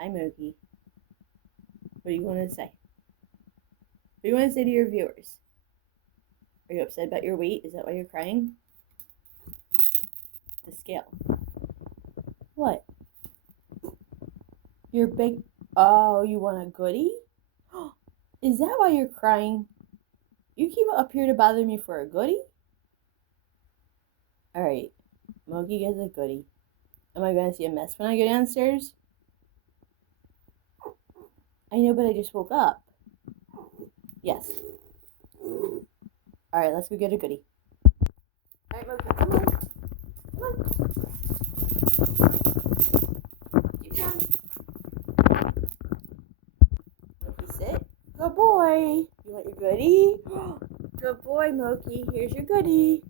Hi, Moki. What do you want to say? What do you want to say to your viewers? Are you upset about your weight? Is that why you're crying? The scale. What? You're big. Oh, you want a goodie? Is that why you're crying? You came up here to bother me for a goodie? Alright. Moki gets a goodie. Am I going to see a mess when I go downstairs? I know, but I just woke up. Yes. Alright, let's go get a goodie. Alright, Moki, come on. Come on. Keep going. Moki, sit. Good boy. You want your goodie? Good boy, Moki. Here's your goodie.